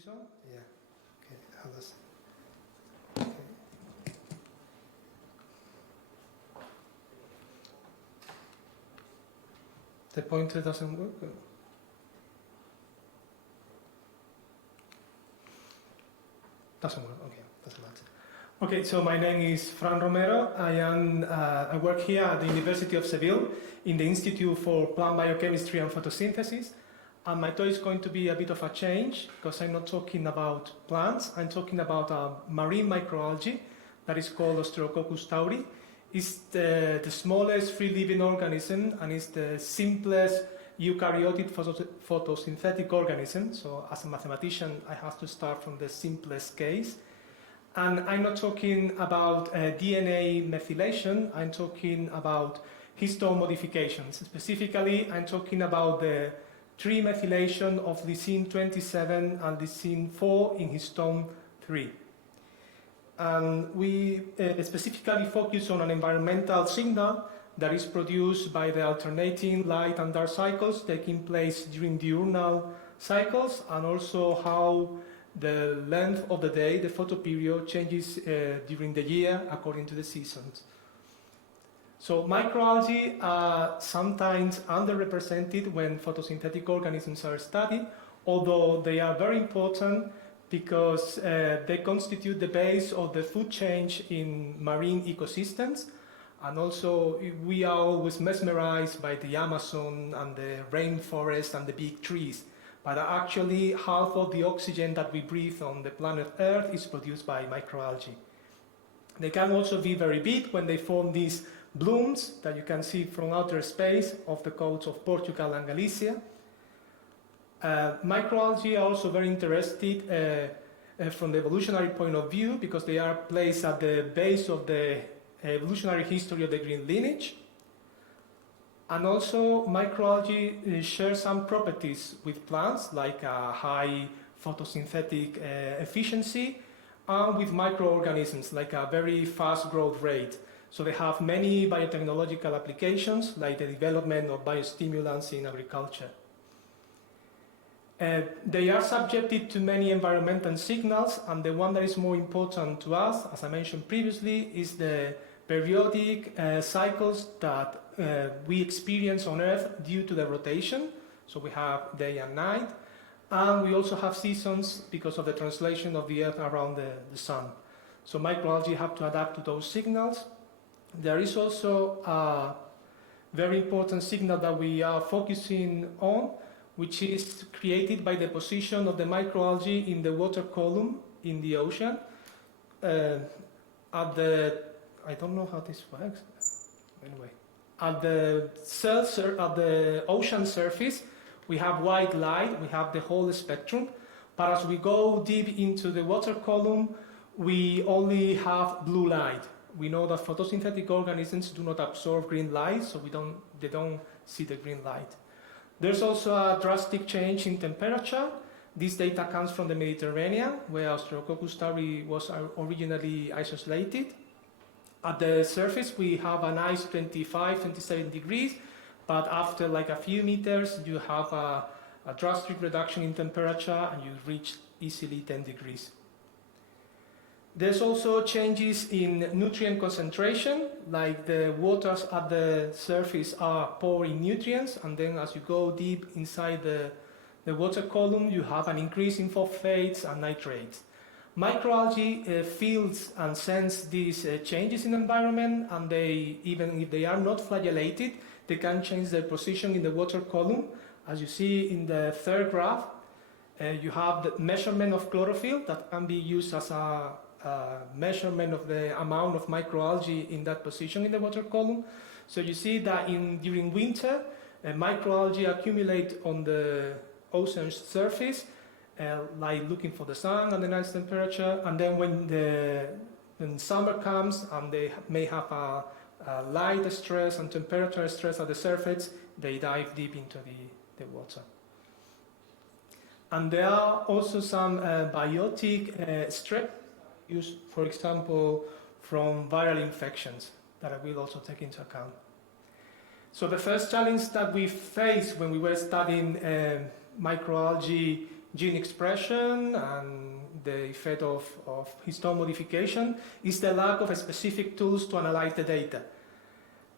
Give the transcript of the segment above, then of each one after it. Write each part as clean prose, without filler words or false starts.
this on? Yeah. Okay. How does? Okay. The pointer doesn't work. Doesn't work. Okay. Doesn't matter. Okay. So my name is Fran Romero. I work here at the University of Seville in the Institute for Plant Biochemistry and Photosynthesis. And my talk is going to be a bit of a change because I'm not talking about plants. I'm talking about a marine microalgae that is called Australococcus tauri. It's the smallest free-living organism and it's the simplest eukaryotic photosynthetic organism. So as a mathematician, I have to start from the simplest case. And I'm not talking about DNA methylation. I'm talking about histone modifications. Specifically, I'm talking about the trimethylation of lysine 27 and lysine 4 in histone 3. We specifically focus on an environmental signal that is produced by the alternating light and dark cycles taking place during diurnal cycles, and also how the length of the day, the photoperiod, changes during the year according to the seasons. So microalgae are sometimes underrepresented when photosynthetic organisms are studied, although they are very important because they constitute the base of the food chain in marine ecosystems. And also we are always mesmerized by the Amazon and the rainforest and the big trees. But actually half of the oxygen that we breathe on the planet Earth is produced by microalgae. They can also be very big when they form these blooms that you can see from outer space off the coasts of Portugal and Galicia. Microalgae are also very interested from the evolutionary point of view because they are placed at the base of the evolutionary history of the green lineage. And also microalgae share some properties with plants like a high photosynthetic efficiency and with microorganisms like a very fast growth rate. So they have many biotechnological applications like the development of biostimulants in agriculture. They are subjected to many environmental signals, and the one that is more important to us, as I mentioned previously, is the periodic cycles that we experience on Earth due to the rotation. So we have day and night, and we also have seasons because of the translation of the Earth around the Sun. So microalgae have to adapt to those signals. There is also a very important signal that we are focusing on, which is created by the position of the microalgae in the water column in the ocean. I don't know how this works. Anyway, at the ocean surface, we have white light, we have the whole spectrum. But as we go deep into the water column, we only have blue light. We know that photosynthetic organisms do not absorb green light, so they don't see the green light. There's also a drastic change in temperature. This data comes from the Mediterranean, where Australococcus tauri was originally isolated. At the surface, we have a nice 25, 27 degrees, but after like a few meters, you have a drastic reduction in temperature and you reach easily 10 degrees. There's also changes in nutrient concentration, like the waters at the surface are poor in nutrients, and then as you go deep inside the water column, you have an increase in phosphates and nitrates. Microalgae feels and sense these changes in the environment, and even if they are not flagellated, they can change their position in the water column. As you see in the third graph, you have the measurement of chlorophyll that can be used as a measurement of the amount of microalgae in that position in the water column. So you see that during winter, microalgae accumulate on the ocean surface, like looking for the sun and the nice temperature, and then when summer comes and they may have a light stress and temperature stress at the surface, they dive deep into the water. And there are also some biotic stress used, for example, from viral infections that I will also take into account. So the first challenge that we faced when we were studying microalgae gene expression and the effect of histone modification is the lack of specific tools to analyze the data.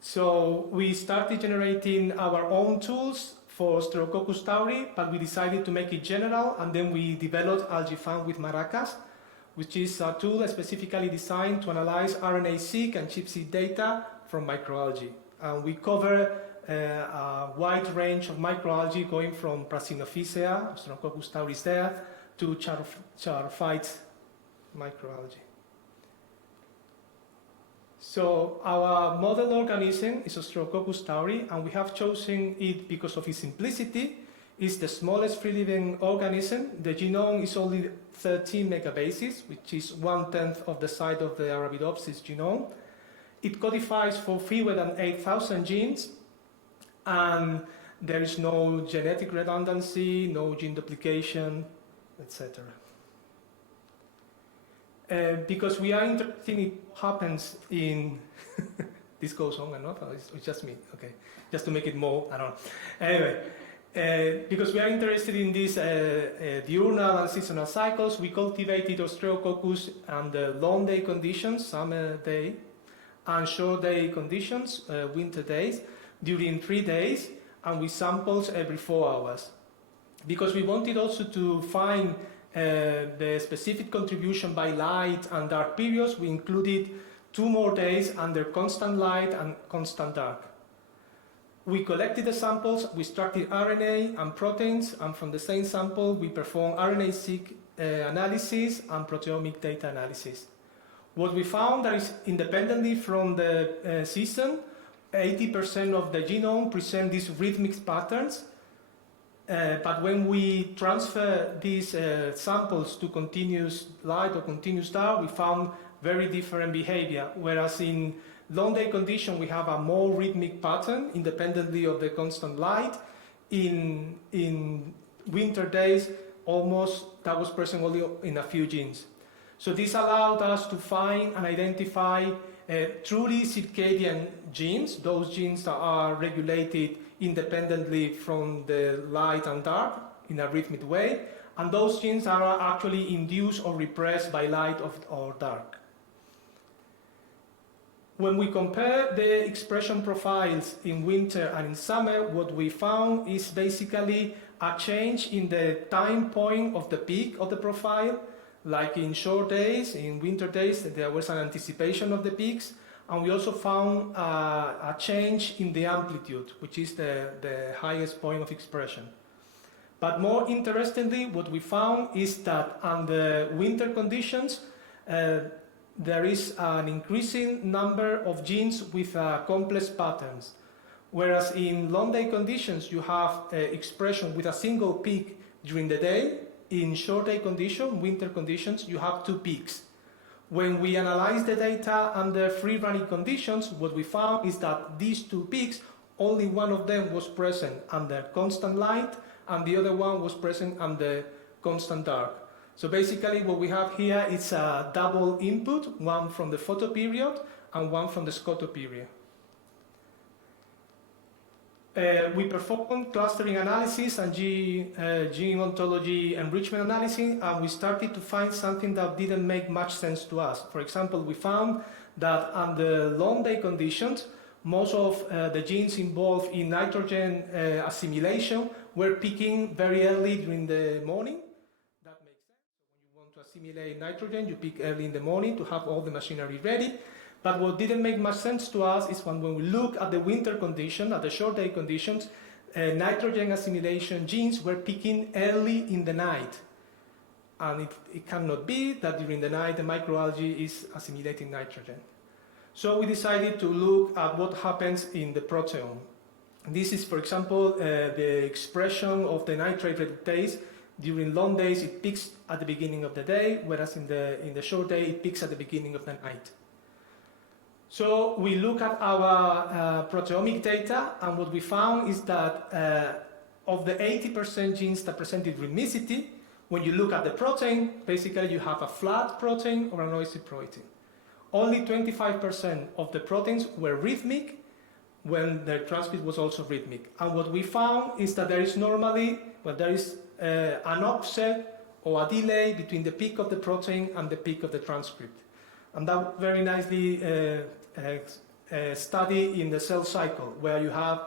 So we started generating our own tools for Australococcus tauri, but we decided to make it general, and then we developed AlgaeFan with maracas, which is a tool specifically designed to analyze RNA-seq and chip-seq data from microalgae. And we cover a wide range of microalgae going from Prasinophycea, Australococcus tauristea, to charophyte microalgae. So our model organism is Australococcus tauri, and we have chosen it because of its simplicity. It's the smallest free-living organism. The genome is only 13 megabases, which is 1/10 of the size of the Arabidopsis genome. It codifies for fewer than 8,000 genes, and there is no genetic redundancy, no gene duplication, etc. Because we are interested in what happens in... This goes on and on, it's just me, okay. Just to make it more, I don't know. Anyway, because we are interested in these diurnal and seasonal cycles, we cultivated Australococcus under long day conditions, summer day, and short day conditions, winter days, during 3 days, and with samples every 4 hours. Because we wanted also to find the specific contribution by light and dark periods, we included 2 more days under constant light and constant dark. We collected the samples, we extracted RNA and proteins, and from the same sample we performed RNA-seq analysis and proteomic data analysis. What we found that is independently from the season, 80% of the genome present these rhythmic patterns, but when we transfer these samples to continuous light or continuous dark, we found very different behavior, whereas in long day condition we have a more rhythmic pattern independently of the constant light. In winter days, almost that was present only in a few genes. So this allowed us to find and identify truly circadian genes, those genes that are regulated independently from the light and dark in a rhythmic way, and those genes are actually induced or repressed by light or dark. When we compare the expression profiles in winter and in summer, what we found is basically a change in the time point of the peak of the profile. Like in short days, in winter days, there was an anticipation of the peaks, and we also found a change in the amplitude, which is the highest point of expression. But more interestingly, what we found is that under winter conditions, there is an increasing number of genes with complex patterns, whereas in long day conditions, you have expression with a single peak during the day. In short day condition, winter conditions, you have 2 peaks. When we analyze the data under free running conditions, what we found is that these 2 peaks, only one of them was present under constant light and the other one was present under constant dark. So basically what we have here is a double input, one from the photo period and one from the scoto period. We performed clustering analysis and gene ontology enrichment analysis, and we started to find something that didn't make much sense to us. For example, we found that under long day conditions, most of the genes involved in nitrogen assimilation were peaking very early during the morning. That makes sense. So when you want to assimilate nitrogen, you peak early in the morning to have all the machinery ready. But what didn't make much sense to us is when we look at the winter condition, at the short day conditions, nitrogen assimilation genes were peaking early in the night. And it cannot be that during the night the microalgae is assimilating nitrogen. So we decided to look at what happens in the proteome. This is, for example, the expression of the nitrate reductase. During long days it peaks at the beginning of the day, whereas in the short day it peaks at the beginning of the night. So we look at our proteomic data, and what we found is that of the 80% genes that presented rhythmicity, when you look at the protein, basically you have a flat protein or a noisy protein. Only 25% of the proteins were rhythmic when their transcript was also rhythmic. And what we found is that there is normally, well, there is an offset or a delay between the peak of the protein and the peak of the transcript. And that very nicely studied in the cell cycle, where you have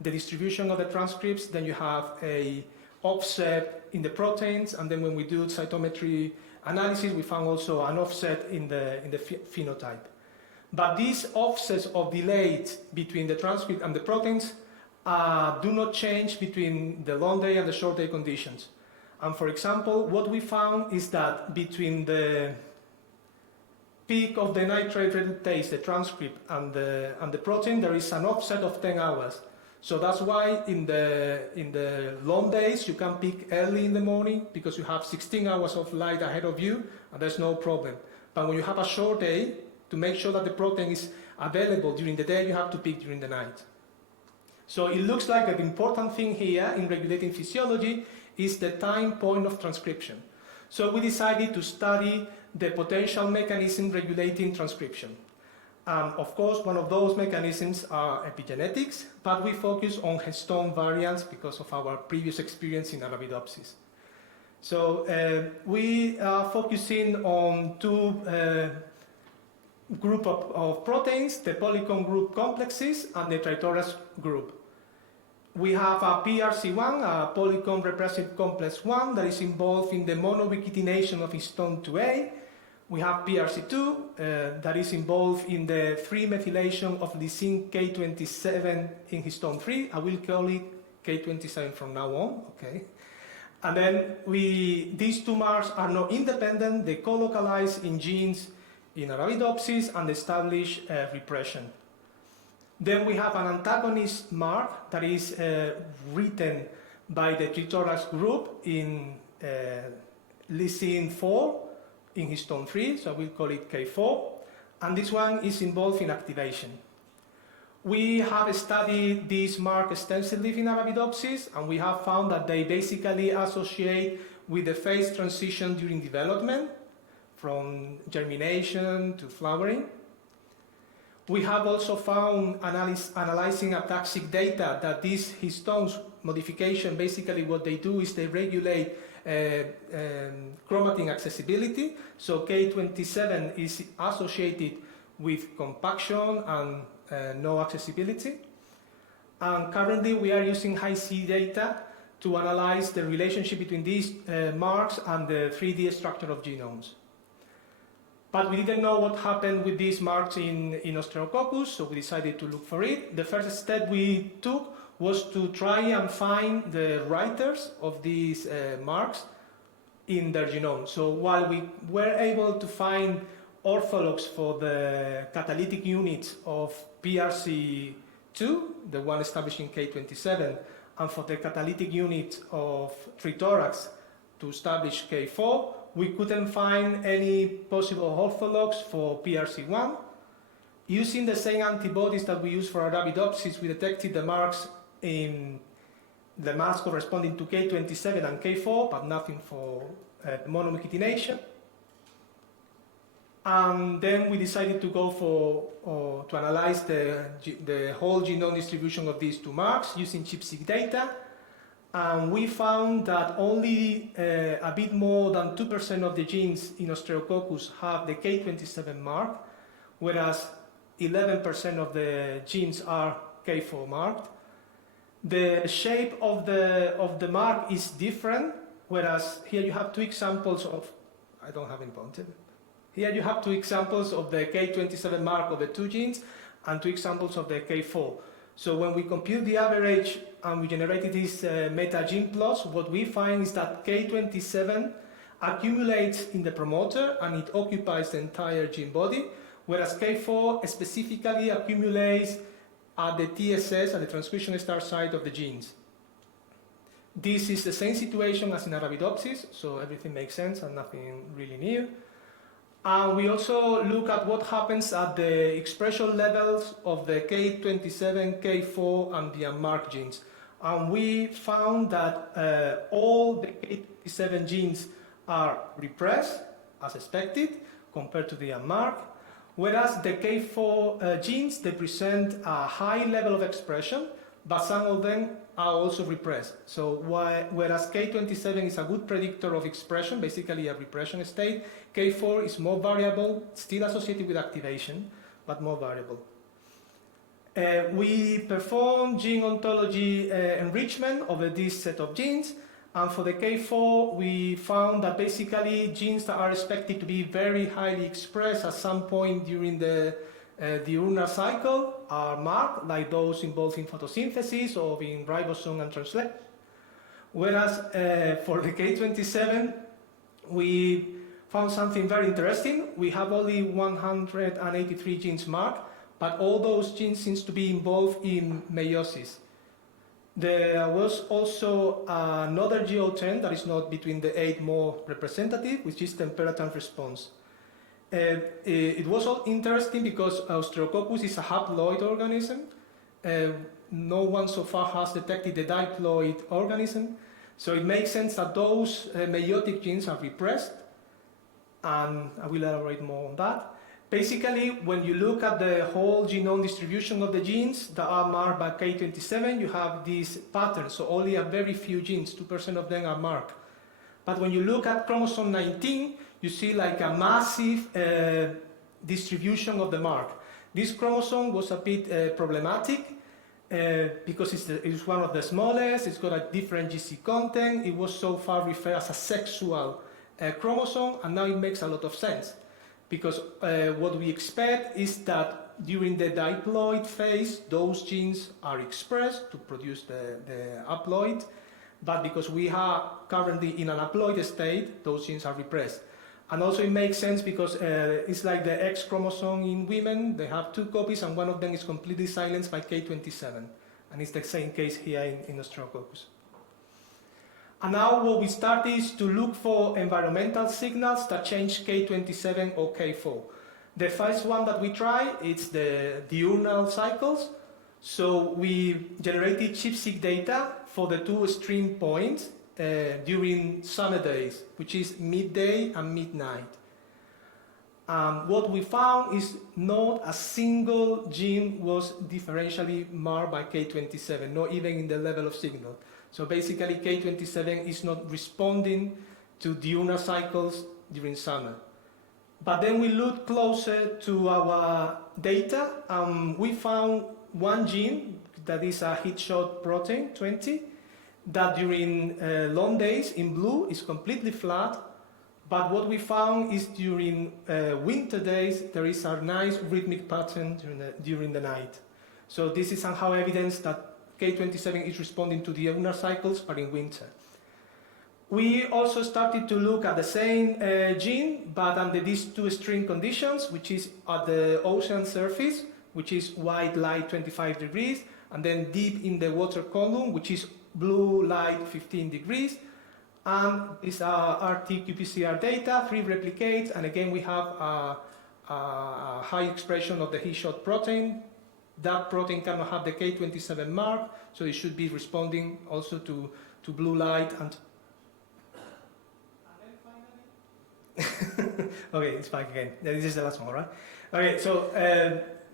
the distribution of the transcripts, then you have a offset in the proteins, and then when we do cytometry analysis, we found also an offset in the phenotype. But these offsets of delays between the transcript and the proteins do not change between the long day and the short day conditions. And for example, what we found is that between the peak of the nitrate reductase, the transcript, and the protein, there is an offset of 10 hours. So that's why in the long days you can peak early in the morning because you have 16 hours of light ahead of you and there's no problem. But when you have a short day, to make sure that the protein is available during the day, you have to peak during the night. So it looks like the important thing here in regulating physiology is the time point of transcription. So we decided to study the potential mechanism regulating transcription. Of course, one of those mechanisms are epigenetics, but we focus on histone variants because of our previous experience in Arabidopsis. So we are focusing on two groups of proteins, the polycomb group complexes and the trithorax group. We have a PRC1, a polycomb repressive complex 1, that is involved in the monoubiquitination of histone 2A. We have PRC2 that is involved in the 3-methylation of lysine K27 in histone 3. I will call it K27 from now on, okay? And then these two marks are not independent. They co-localize in genes in Arabidopsis and establish repression. Then we have an antagonist mark that is written by the trithorax group in lysine 4 in histone 3, so we'll call it K4, and this one is involved in activation. We have studied this mark extensively in Arabidopsis, and we have found that they basically associate with the phase transition during development, from germination to flowering. We have also found, analyzing ataxic data, that these histones modification, basically what they do is they regulate chromatin accessibility. So K27 is associated with compaction and no accessibility. And currently we are using high-C data to analyze the relationship between these marks and the 3D structure of genomes. But we didn't know what happened with these marks in Australococcus, so we decided to look for it. The first step we took was to try and find the writers of these marks in their genome. So while we were able to find orthologs for the catalytic units of PRC2, the one established in K27, and for the catalytic unit of trithorax to establish K4, we couldn't find any possible orthologs for PRC1. Using the same antibodies that we use for Arabidopsis, we detected the marks in the marks corresponding to K27 and K4, but nothing for monoubiquitination. And then we decided to go for to analyze the whole genome distribution of these two marks using ChIP-seq data. And we found that only a bit more than 2% of the genes in Australococcus have the K27 mark, whereas 11% of the genes are K4 marked. The shape of the mark is different, whereas here you have two examples of, I don't have it pointed. Here you have two examples of the K27 mark of the two genes and two examples of the K4. So when we compute the average and we generated this meta-gene plots, what we find is that K27 accumulates in the promoter and it occupies the entire gene body, whereas K4 specifically accumulates at the TSS, at the transcription start site of the genes. This is the same situation as in Arabidopsis, so everything makes sense and nothing really new. And we also look at what happens at the expression levels of the K27, K4, and the unmarked genes. And we found that all the K27 genes are repressed, as expected, compared to the unmarked, whereas the K4 genes, they present a high level of expression, but some of them are also repressed. So whereas K27 is a good predictor of expression, basically a repression state, K4 is more variable, still associated with activation, but more variable. We perform gene ontology enrichment over this set of genes, and for the K4 we found that basically genes that are expected to be very highly expressed at some point during the diurnal cycle are marked, like those involved in photosynthesis or in ribosome and translation. Whereas for the K27 we found something very interesting. We have only 183 genes marked, but all those genes seem to be involved in meiosis. There was also another geotrend that is not between the 8 more representative, which is temperature and response. It was all interesting because Australococcus is a haploid organism. No one so far has detected the diploid organism, so it makes sense that those meiotic genes are repressed, and I will elaborate more on that. Basically, when you look at the whole genome distribution of the genes that are marked by K27, you have this pattern, so only a very few genes, 2% of them are marked. But when you look at chromosome 19, you see like a massive distribution of the mark. This chromosome was a bit problematic because it's one of the smallest, it's got a different GC content, it was so far referred as a sexual chromosome, and now it makes a lot of sense. Because what we expect is that during the diploid phase, those genes are expressed to produce the haploid, but because we are currently in an haploid state, those genes are repressed. And also it makes sense because it's like the X chromosome in women, they have 2 copies and one of them is completely silenced by K27. And it's the same case here in Australococcus. And now what we start is to look for environmental signals that change K27 or K4. The first one that we try is the diurnal cycles. So we generated CSIC data for the 2 extreme points during summer days, which is midday and midnight. What we found is not a single gene was differentially marked by K27, not even in the level of signal. So basically K27 is not responding to diurnal cycles during summer. But then we looked closer to our data and we found one gene that is a heat shock protein 20 that during long days in blue is completely flat, but what we found is during winter days there is a nice rhythmic pattern during the night. So this is somehow evidence that K27 is responding to the diurnal cycles, but in winter. We also started to look at the same gene, but under these 2 extreme conditions, which is at the ocean surface, which is white light 25 degrees, and then deep in the water column, which is blue light 15 degrees. And these are RT-qPCR data, 3 replicates, and again we have a high expression of the heat shock protein. That protein cannot have the K27 mark, so it should be responding also to blue light. And then finally, okay, it's back again. This is the last one, right? Okay, so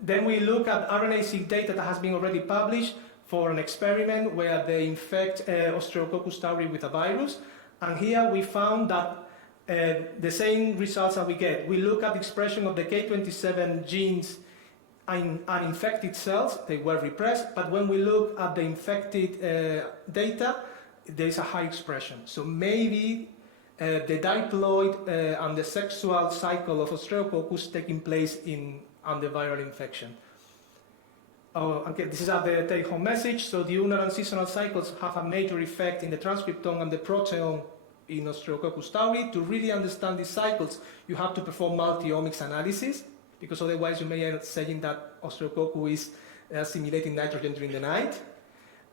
then we look at RNA-seq data that has been already published for an experiment where they infect Australococcus tauri with a virus. And here we found that the same results that we get. We look at the expression of the K27 genes in uninfected cells, they were repressed, but when we look at the infected data, there is a high expression. So maybe the diploid and the sexual cycle of Australococcus taking place under viral infection. Okay, this is the take-home message. So diurnal and seasonal cycles have a major effect in the transcriptome and the proteome in Australococcus tauri. To really understand these cycles, you have to perform multi-omics analysis, because otherwise you may end up saying that Australococcus is assimilating nitrogen during the night.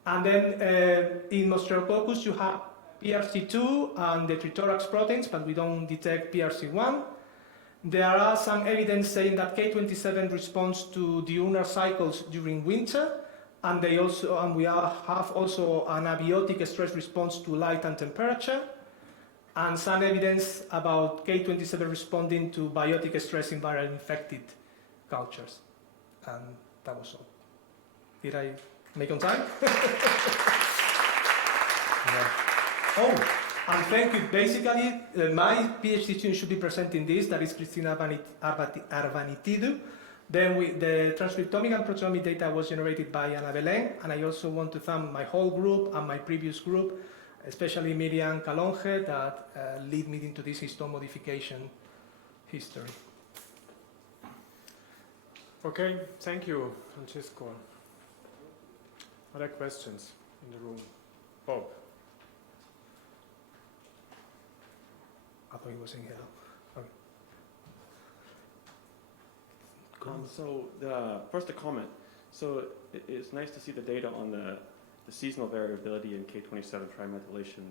And then in Australococcus you have PRC2 and the trithorax proteins, but we don't detect PRC1. There are some evidence saying that K27 responds to diurnal cycles during winter, and we have also an abiotic stress response to light and temperature, and some evidence about K27 responding to biotic stress in viral infected cultures. And that was all. Did I make on time? Oh, and thank you. Basically, my PhD student should be presenting this. That is Cristina Arvanitidou. Then the transcriptomic and proteomic data was generated by Ana Belén, and I also want to thank my whole group and my previous group, especially Miriam Calonge, that lead me into this histone modification history. Okay, thank you, Francisco. Other questions in the room? Bob. I thought he was saying hello. So first a comment. So it's nice to see the data on the seasonal variability in K27 trimethylation.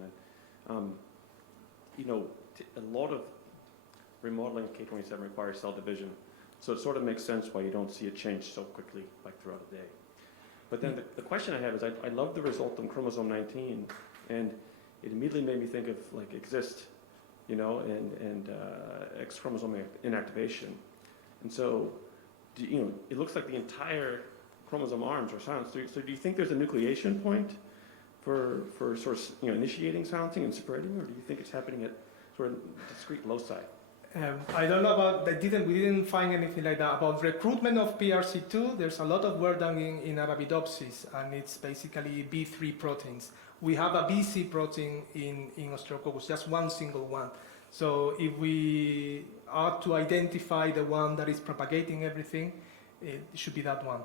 And, a lot of remodeling of K27 requires cell division. So it sort of makes sense why you don't see it change so quickly, like throughout the day. But then the question I have is, I love the result on chromosome 19, and it immediately made me think of like exist, and X chromosome inactivation. And so, it looks like the entire chromosome arms are silenced. So do you think there's a nucleation point for sort of initiating silencing and spreading, or do you think it's happening at sort of discrete loci? I don't know about that. We didn't find anything like that. About recruitment of PRC2, there's a lot of work done in Arabidopsis, and it's basically B3 proteins. We have a BC protein in Australococcus, just one single one. So if we are to identify the one that is propagating everything, it should be that one.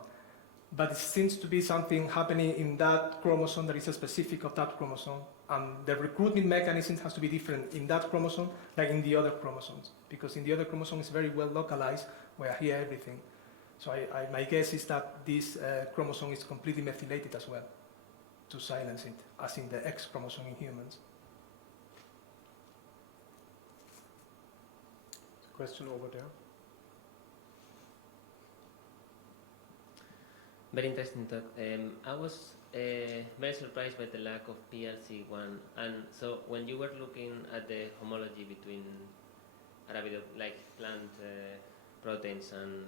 But it seems to be something happening in that chromosome that is specific of that chromosome. And the recruitment mechanism has to be different in that chromosome like in the other chromosomes. Because in the other chromosome it's very well localized, where here everything. So my guess is that this chromosome is completely methylated as well, to silence it, as in the X chromosome in humans. Question over there. Very interesting talk. I was very surprised by the lack of PRC1. And so when you were looking at the homology between like plant proteins and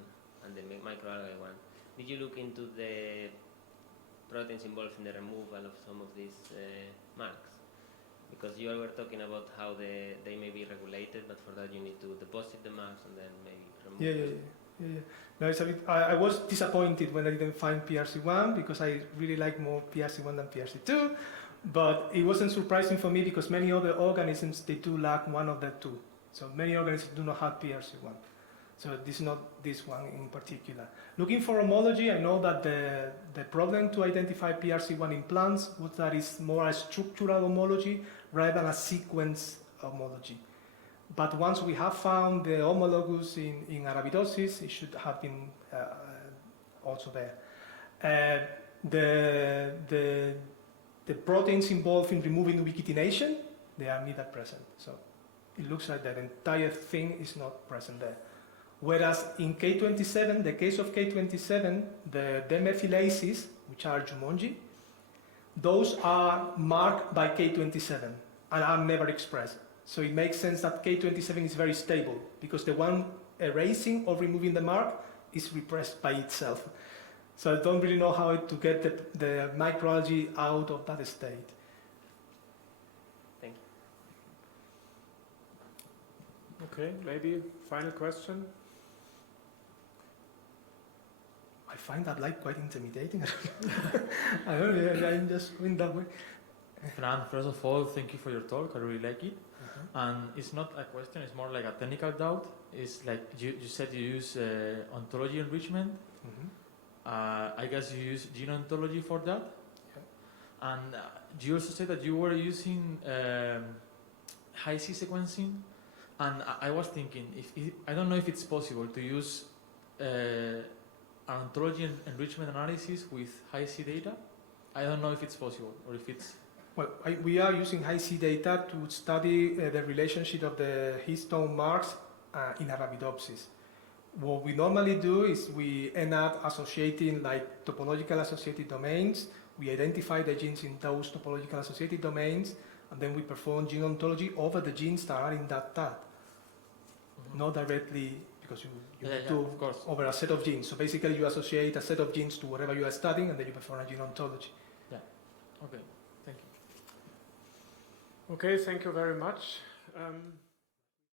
the microalgae one, did you look into the proteins involved in the removal of some of these marks? Because you were talking about how they may be regulated, but for that you need to deposit the marks and then maybe remove them. Yeah. No, it's a bit, I was disappointed when I didn't find PRC1 because I really like more PRC1 than PRC2, but it wasn't surprising for me because many other organisms, they do lack one of the two. So many organisms do not have PRC1. So this is not this one in particular. Looking for homology, I know that the problem to identify PRC1 in plants was that it's more a structural homology rather than a sequence homology. But once we have found the homologous in Arabidopsis, it should have been also there. The proteins involved in removing ubiquitination, they are neither present. So it looks like the entire thing is not present there. Whereas in K27, the case of K27, the demethylases, which are Jumonji, those are marked by K27 and are never expressed. So it makes sense that K27 is very stable because the one erasing or removing the mark is repressed by itself. So I don't really know how to get the microalgae out of that state. Thank you. Okay, maybe final question. I find that light quite intimidating. I don't know, I'm just going that way. Fran, first of all, thank you for your talk. I really like it. And it's not a question, it's more like a technical doubt. It's like you said you use ontology enrichment. I guess you use gene ontology for that. Yeah. And you also said that you were using high-C sequencing. And I was thinking, I don't know if it's possible to use an ontology enrichment analysis with high-C data. I don't know if it's possible or if it's... Well, we are using high-C data to study the relationship of the histone marks in Arabidopsis. What we normally do is we end up associating like topological associated domains. We identify the genes in those topological associated domains, and then we perform gene ontology over the genes that are in that tag. Not directly, because you do over a set of genes. So basically you associate a set of genes to whatever you are studying, and then you perform a gene ontology. Yeah, okay. Thank Okay, thank you very much.